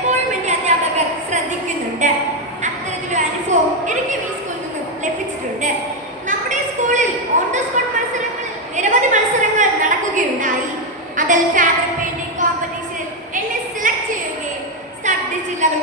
എപ്പോഴും എൻ്റെ അധ്യാപകർ ശ്രദ്ധിക്കുന്നുണ്ട്. അത്തരത്തിലൊരു അനുഭവം എനിക്ക് ഈ സ്കൂളിൽ നിന്നും ലഭിച്ചിട്ടുണ്ട്. നമ്മുടെ സ്കൂളിൽ ഓൺ ദ സ്പോട്ട് മത്സരങ്ങളിൽ നിരവധി മത്സരങ്ങൾ നടക്കുകയുണ്ടായി. അതിൽ ഫാബ്രിക് പെയിന്റിംഗ് കോമ്പറ്റീഷനിൽ എന്നെ സെലക്ട് ചെയ്യുകയും സബ് ഡിസ്ട്രിക്ട് ലെവൽ